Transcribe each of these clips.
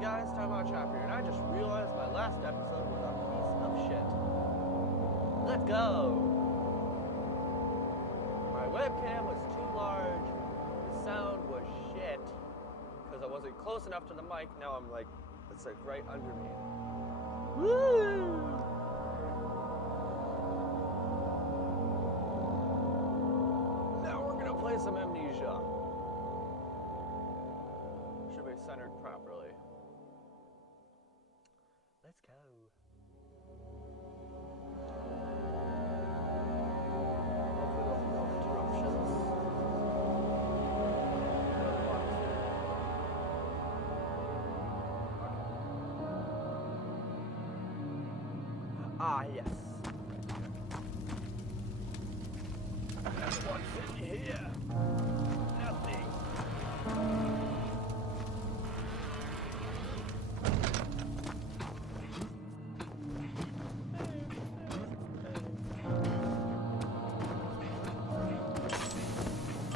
guys, time out chapter, and I just realized my last episode was a piece of shit. Let's go! My webcam was too large, the sound was shit, because I wasn't close enough to the mic. Now I'm like, it's like right under me. Woo! Now we're gonna play some Anmesia. Should be centered properly. Let's go. Hopefully there'll be no interruptions. Okay. Ah, yes. What's in here? Nothing.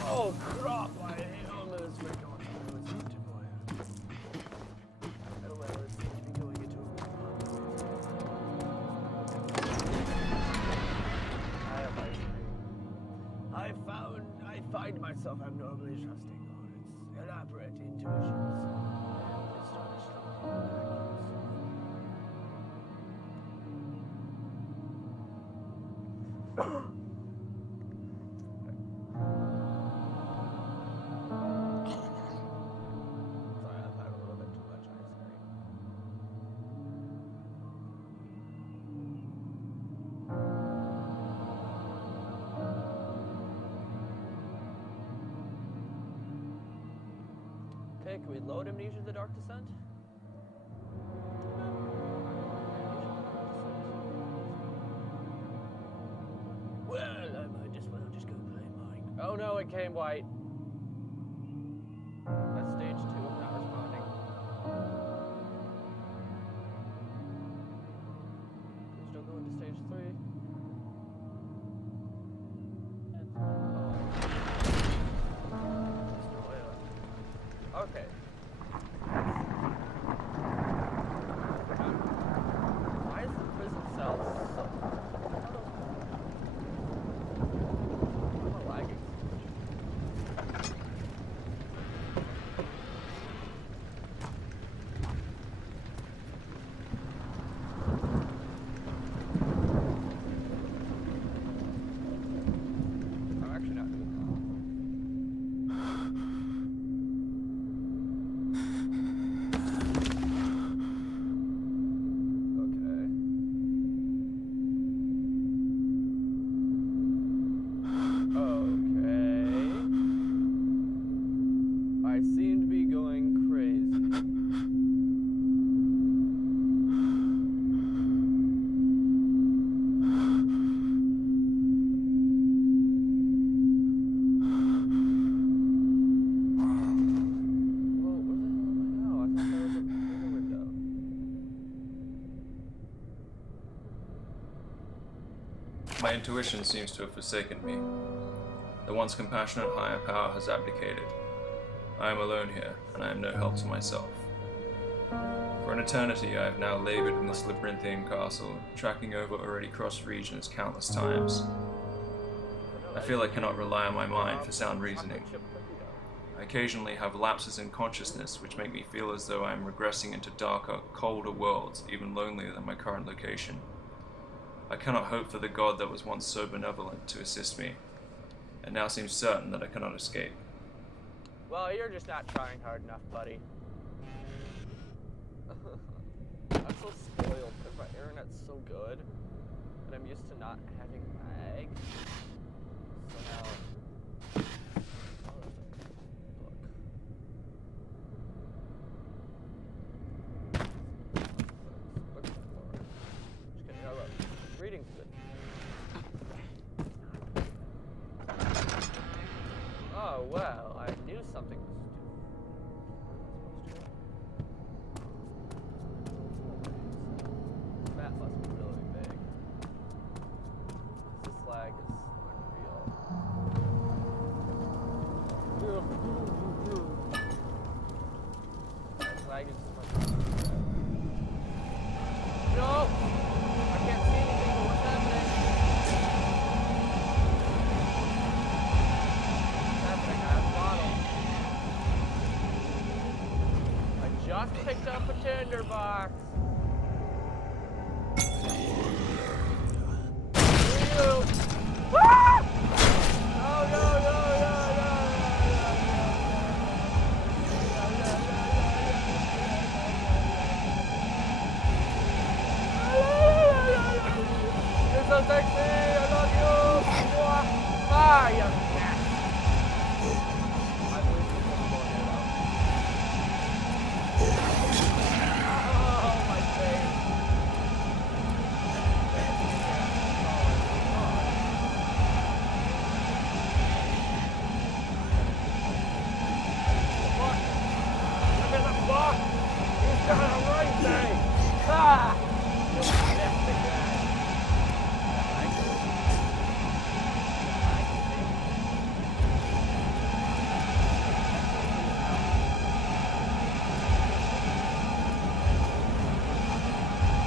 Oh crap, I almost forgot I was into fire. Oh well, it seems to be going into a I have ice cream. I find myself abnormally trusting on its elaborate intuitions and astonishingly accuracy. Okay, can we load Amnesia The Dark Descent? Well, I might as well just go play mine. Oh no, it came white. That's stage 2, I'm not responding. Please don't go into stage 3. Okay. Why is the prison cell so... I'm lagging. I'm actually not doing that. My intuition seems to have forsaken me. The once compassionate higher power has abdicated. I am alone here, and I am no help to myself. For an eternity I have now laboured in this labyrinthian castle, tracking over already crossed regions countless times. I feel I cannot rely on my mind for sound reasoning. I occasionally have lapses in consciousness which make me feel as though I am regressing into darker, colder worlds, even lonelier than my current location. I cannot hope for the God that was once so benevolent to assist me, and now seems certain that I cannot escape. Well, you're just not trying hard enough, buddy. I'm so spoiled because my internet's so good, and I'm used to not having lag. So now... Reading's good. Oh well, I knew something was That must be really big. This lag is unreal. This lag is just picked up a tinderbox. Ah! No, no, no, no, no, you're so sexy, I love you. Ah, you nasty. I believe this one's going in out. Oh, my face. Look at the fuck! He's got a right thing! Ah! You nasty guy.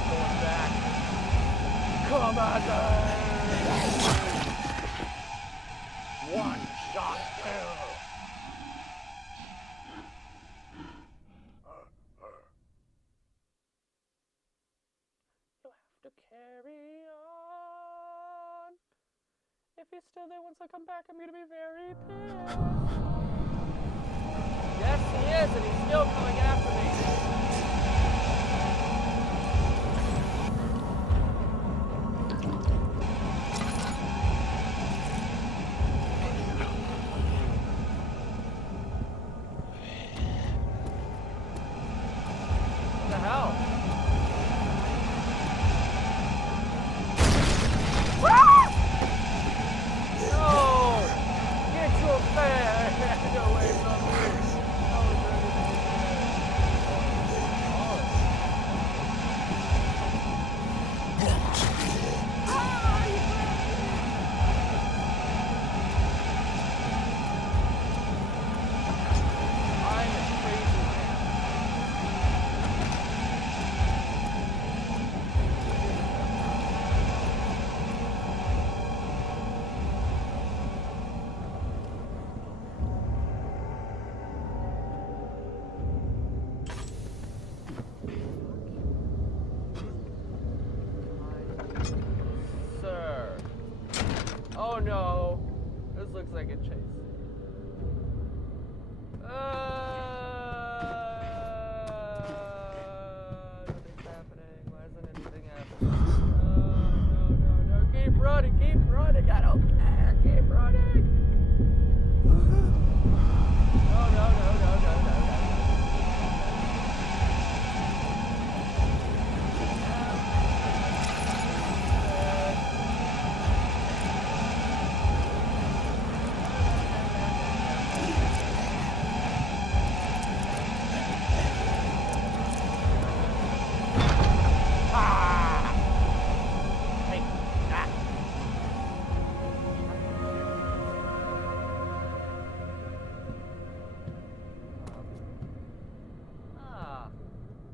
Going back. Commander! One shot kill! You have to carry on. If he's still there once I come back, I'm gonna be very pissed. Yes, he is, and he's still coming after me. What the hell? Ah! No! Get your fan away from me! I'm a crazy man. Sir. Oh no. This looks like a chase. Nothing's happening. Why isn't anything happening? No. Keep running. I don't care. Keep running. No.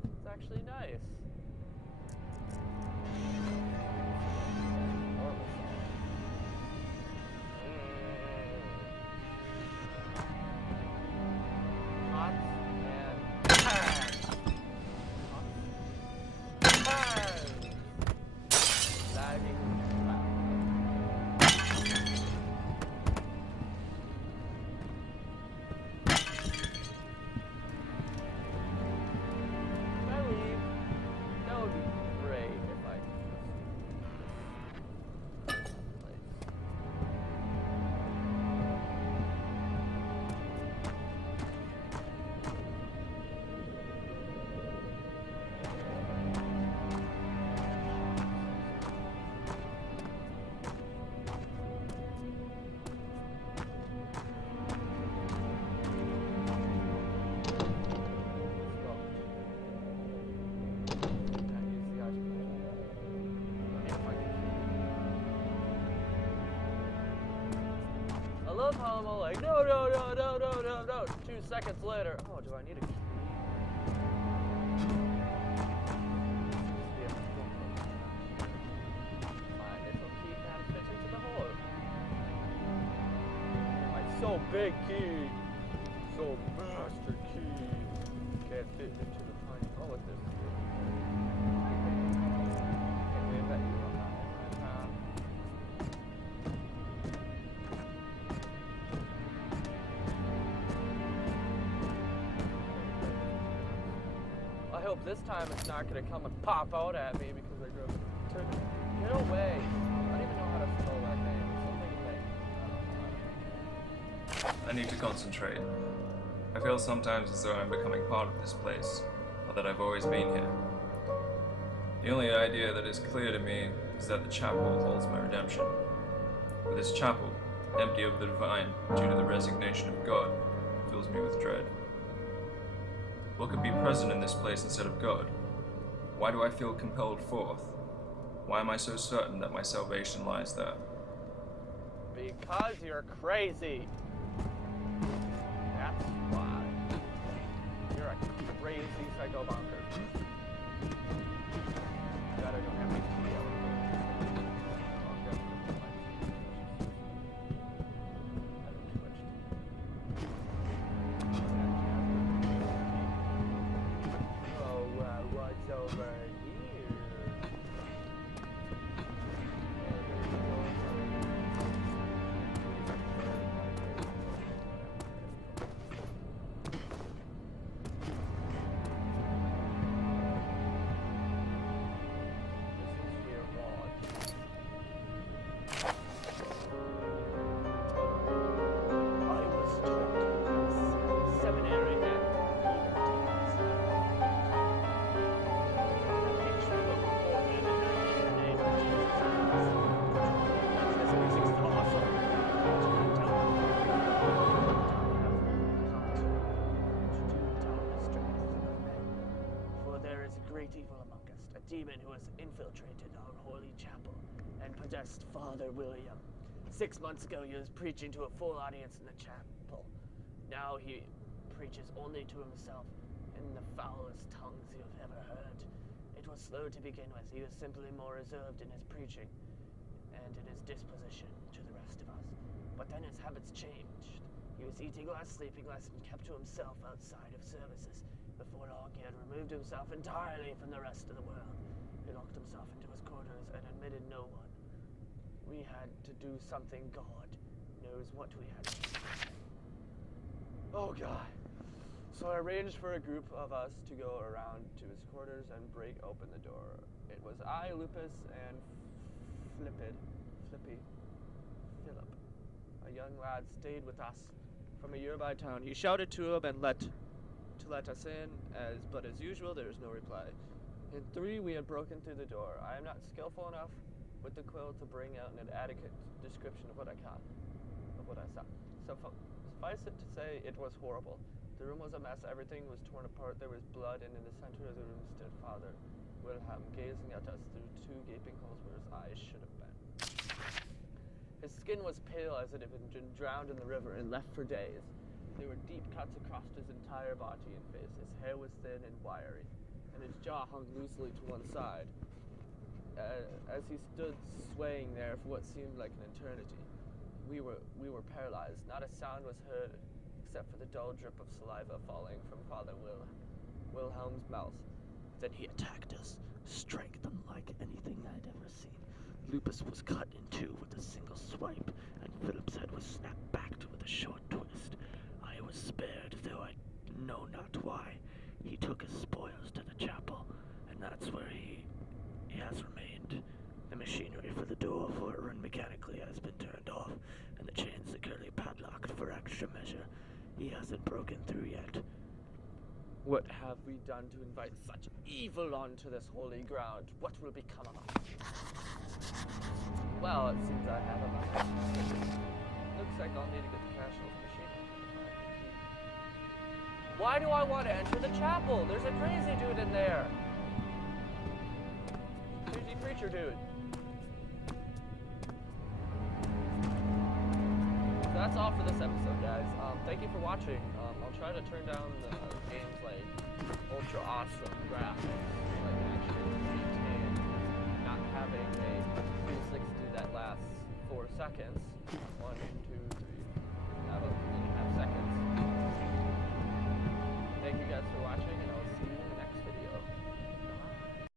It's actually nice. Horrible song. Hot and pan. Lagging. That would be great if I could just place. I love how I'm all like, no. 2 seconds later. Oh, do I need a key? My little key can't fit into the hole. My so big key. So master key. Can't fit into the Oh, what's this? Can't wave at you on that one. I hope this time it's not gonna come and pop out at me because I drove. Get away! I don't even know how to spell that name. Something like I need to concentrate. I feel sometimes as though I'm becoming part of this place, or that I've always been here. The only idea that is clear to me is that the chapel holds my redemption. But this chapel, empty of the divine due to the resignation of God, fills me with dread. What could be present in this place instead of God? Why do I feel compelled forth? Why am I so certain that my salvation lies there? because you're crazy. That's why. You're a crazy psycho bonker. God, I don't have any tea. What's over here? Demon who has infiltrated our holy chapel and possessed Father William. 6 months ago, he was preaching to a full audience in the chapel. Now he preaches only to himself in the foulest tongues you have ever heard. It was slow to begin with. He was simply more reserved in his preaching and in his disposition to the rest of us. But then his habits changed. He was eating less, sleeping less, and kept to himself outside of services. Before long, he had removed himself entirely from the rest of the world. He locked himself into his quarters and admitted no one. We had to do something. God knows what we had to do. Oh, God. So I arranged for a group of us to go around to his quarters and break open the door. It was I, Lupus, and Philip. A young lad stayed with us from a nearby town. He shouted to him and let us in, but as usual, there was no reply. In 3, we had broken through the door. I am not skillful enough with the quill to bring out an adequate description of what I saw. So suffice it to say, it was horrible. The room was a mess. Everything was torn apart. There was blood, and in the center of the room stood Father Wilhelm, gazing at us through 2 gaping holes where his eyes should have been. His skin was pale as it had been drowned in the river and left for days. There were deep cuts across his entire body and face. His hair was thin and wiry, and his jaw hung loosely to one side. As he stood swaying there for what seemed like an eternity, we were paralyzed. Not a sound was heard except for the dull drip of saliva falling from Father Wilhelm's mouth. Then he attacked us, strength unlike anything I'd ever seen. Lupus was cut in 2 with a single swipe, and Philip's head was snapped back with a short twist. I was spared, though I know not why. He took his spoils to the chapel, and that's where he has remained. The machinery for the door for it run mechanically has been turned off, and the chains securely padlocked for extra measure. He hasn't broken through yet. What have we done to invite such evil onto this holy ground? What will become of us? Well, it seems I have a map. Looks like I'll need to get the cash off the machine. Why do I want to enter the chapel? There's a crazy dude in there. Crazy preacher dude. So that's all for this episode, guys. Thank you for watching. I'll try to turn down the game's like ultra awesome graphics, like actually maintain not having a 360 that lasts 4 seconds.